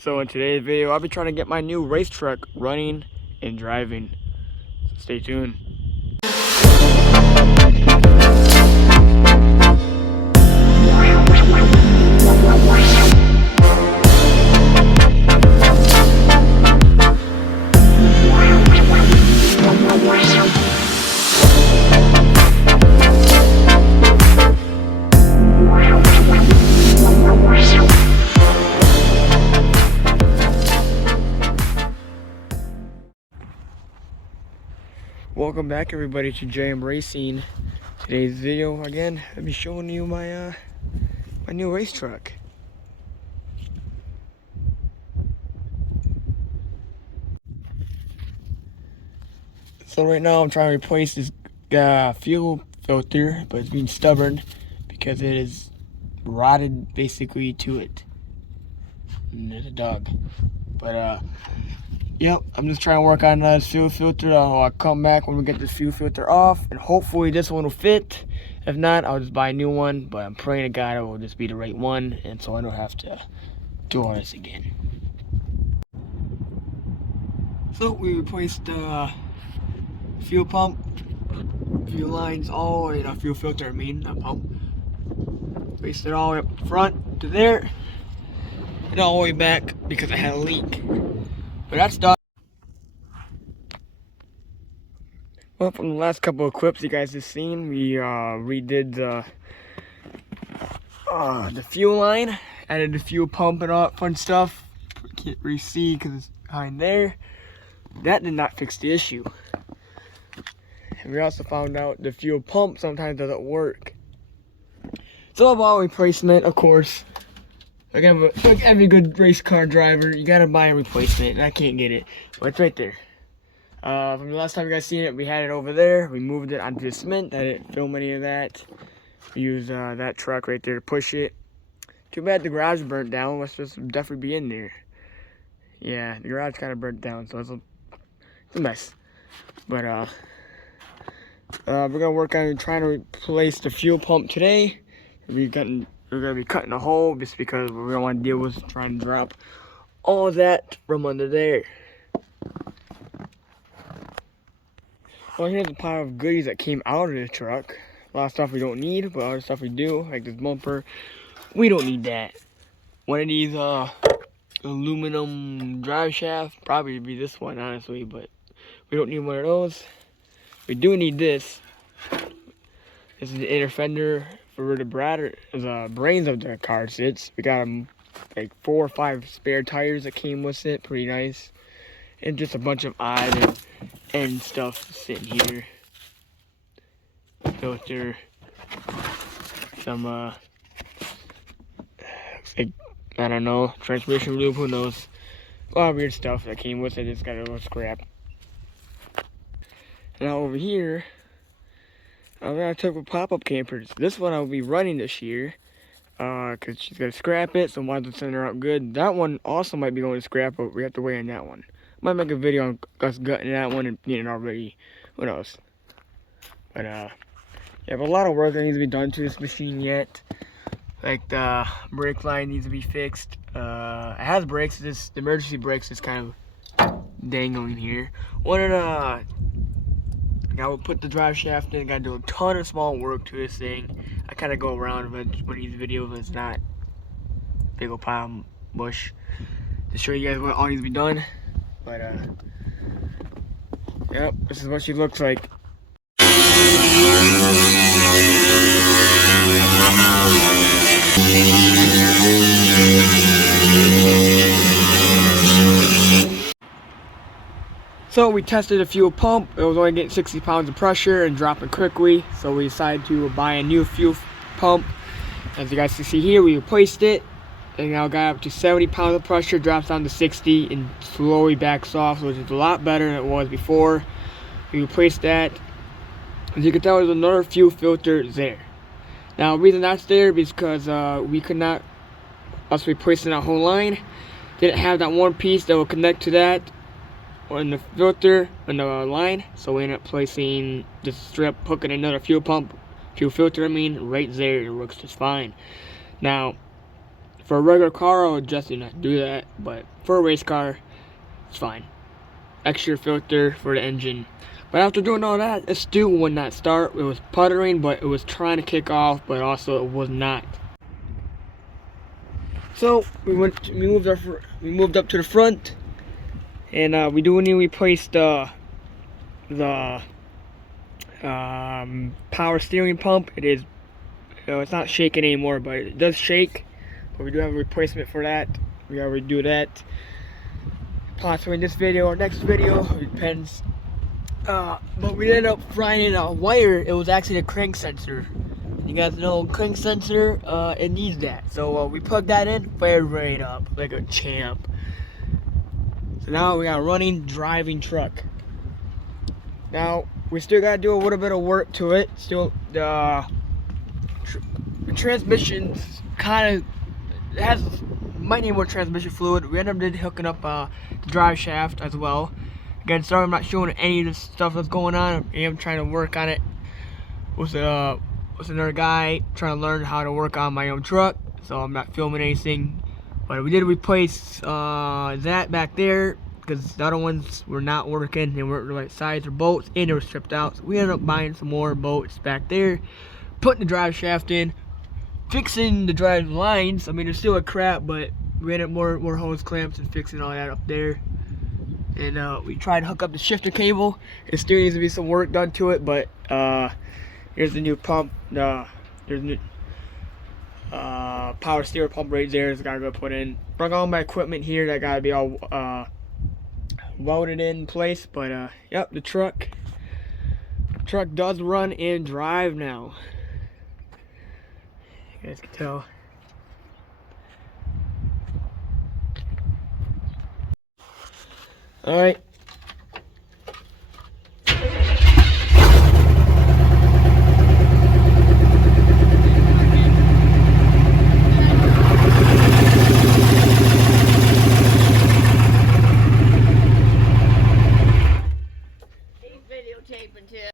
So in today's video, I'll be trying to get my new race truck running and driving. So stay tuned. Welcome back everybody to JM Racing. Today's video again, I'll be showing you my my new race truck. So right now I'm trying to replace this fuel filter, but it's being stubborn because it is rotted basically to it. And there's a dog. But yep, I'm just trying to work on this fuel filter. I'll come back when we get this fuel filter off, and hopefully this one will fit. If not, I'll just buy a new one, but I'm praying to God it will just be the right one, and so I don't have to do all this again. So we replaced the fuel pump, fuel lines, all, fuel filter, not pump. Placed it all the way up front to there, and all the way back because I had a leak. But that's done. Well, from the last couple of clips you guys have seen, we redid the fuel line, added the fuel pump and all that fun stuff. Can't really see because it's behind there. That did not fix the issue. And we also found out the fuel pump sometimes doesn't work. So about replacement, of course. Like every good race car driver, you gotta buy a replacement, and I can't get it, but it's right there. From the last time you guys seen it, we had it over there. We moved it onto the cement. I didn't film any of that. We used that truck right there to push it. Too bad the garage burnt down. Must just definitely be in there. Yeah, the garage kind of burnt down, so it's a mess. But we're gonna work on trying to replace the fuel pump today. We're gonna be cutting a hole just because we don't want to deal with trying to drop all that from under there. Well, here's a pile of goodies that came out of the truck. A lot of stuff we don't need, but other stuff we do, like this bumper. We don't need that. One of these aluminum drive shafts, probably be this one, honestly, but we don't need one of those. We do need this. This is the inner fender for where the brains of the car sits. We got like 4 or 5 spare tires that came with it, pretty nice. And just a bunch of odd and stuff sitting here. Filter, some like, I don't know, transmission lube, who knows. A lot of weird stuff that came with it. It's got a little scrap. Now over here, I took a pop-up campers. This one I'll be running this year, cause she's gonna scrap it, so might as well send her out good. That one also might be going to scrap, but we have to wait on that one. Might make a video on us gutting that one and getting it already. Who knows? But yeah, but a lot of work that needs to be done to this machine yet. Like the brake line needs to be fixed. It has brakes. The emergency brakes is kind of dangling here. I would put the drive shaft in. Gotta do a ton of small work to this thing. I kind of go around one of these videos when it's not big old pile of bush to show you guys what all needs to be done. But yep, this is what she looks like. So we tested a fuel pump. It was only getting 60 pounds of pressure and dropping quickly, so we decided to buy a new fuel pump. As you guys can see here, we replaced it, and now got up to 70 pounds of pressure, drops down to 60 and slowly backs off, which is a lot better than it was before. We replaced that. As you can tell, there's another fuel filter there. Now the reason that's there is because we could not, us replacing that whole line, didn't have that one piece that will connect to that on the filter, on the line, so we ended up placing this strip, hooking another fuel filter, right there. It works just fine. Now, For a regular car, I would just not do that, but for a race car, it's fine. Extra filter for the engine. But after doing all that, it still would not start. It was puttering, but it was trying to kick off, but also it was not. So we moved up to the front, and we do need to replace the power steering pump. It is, it's not shaking anymore, but it does shake. But we do have a replacement for that. We gotta redo that. Possibly in this video or next video, it depends. But we ended up frying a wire. It was actually a crank sensor. You guys know crank sensor, it needs that. So we plugged that in, fired right up like a champ. So now we got a running, driving truck. Now we still gotta do a little bit of work to it. Still, the transmission's kind of might need more transmission fluid. We ended up hooking up the drive shaft as well. Again, sorry I'm not showing any of the stuff that's going on. I am trying to work on it with another guy, trying to learn how to work on my own truck. So I'm not filming anything. But we did replace that back there because the other ones were not working. They weren't the right size or bolts, and they were stripped out. So we ended up buying some more bolts back there, putting the drive shaft in, fixing the drive lines. I mean, there's still a crap, but we added more hose clamps and fixing all that up there. And we tried to hook up the shifter cable. It still needs to be some work done to it, but here's the new pump. There's a new power steer pump right there. It's gotta go put in. Bring all my equipment here. That gotta be all welded in place. But yep, the truck does run and drive now. You guys can tell. All right. He's videotaping too.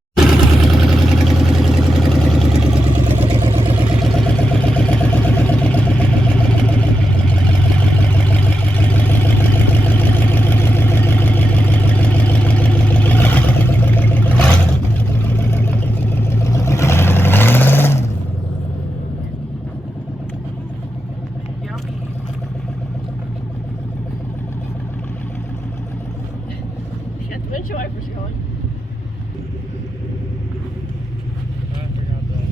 Got the windshield wipers going. I forgot that.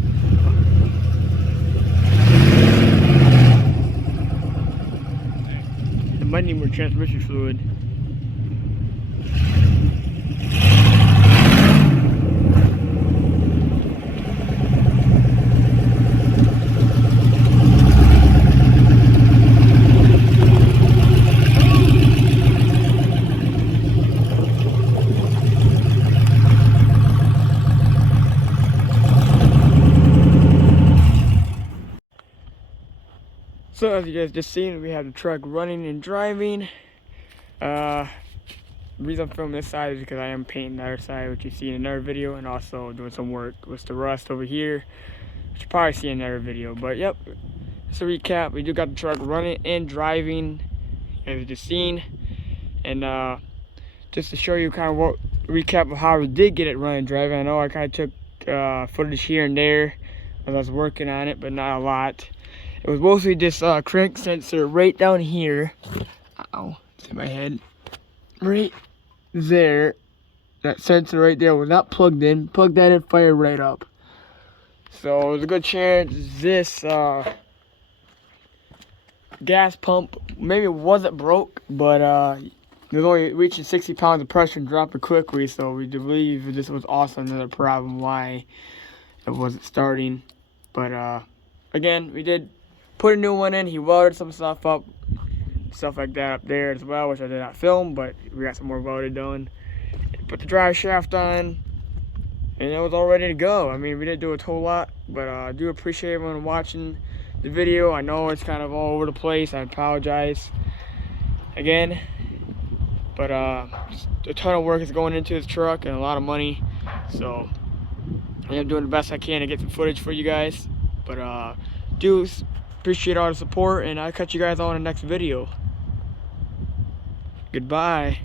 It might need more transmission fluid. So as you guys just seen, we have the truck running and driving. The reason I'm filming this side is because I am painting the other side, which you see in another video, and also doing some work with the rust over here, which you probably see in another video. But yep, just a recap, we do got the truck running and driving, as you just seen. And just to show you kind of what recap of how we did get it running and driving. I know I kind of took footage here and there as I was working on it, but not a lot. It was mostly just crank sensor right down here. Ow, it's in my head. Right there. That sensor right there was not plugged in. Plugged that in, fired right up. So there's a good chance this gas pump maybe wasn't broke, but it was only reaching 60 pounds of pressure and dropping quickly. So we believe this was also another problem why it wasn't starting. But again, we did put a new one in. He welded some stuff up, stuff like that up there as well, which I did not film, but we got some more welded done. Put the drive shaft on, and it was all ready to go. I mean, we didn't do a whole lot, but I do appreciate everyone watching the video. I know it's kind of all over the place. I apologize again, but a ton of work is going into this truck and a lot of money, so I am doing the best I can to get some footage for you guys. But do Appreciate all the support, and I'll catch you guys all in the next video. Goodbye.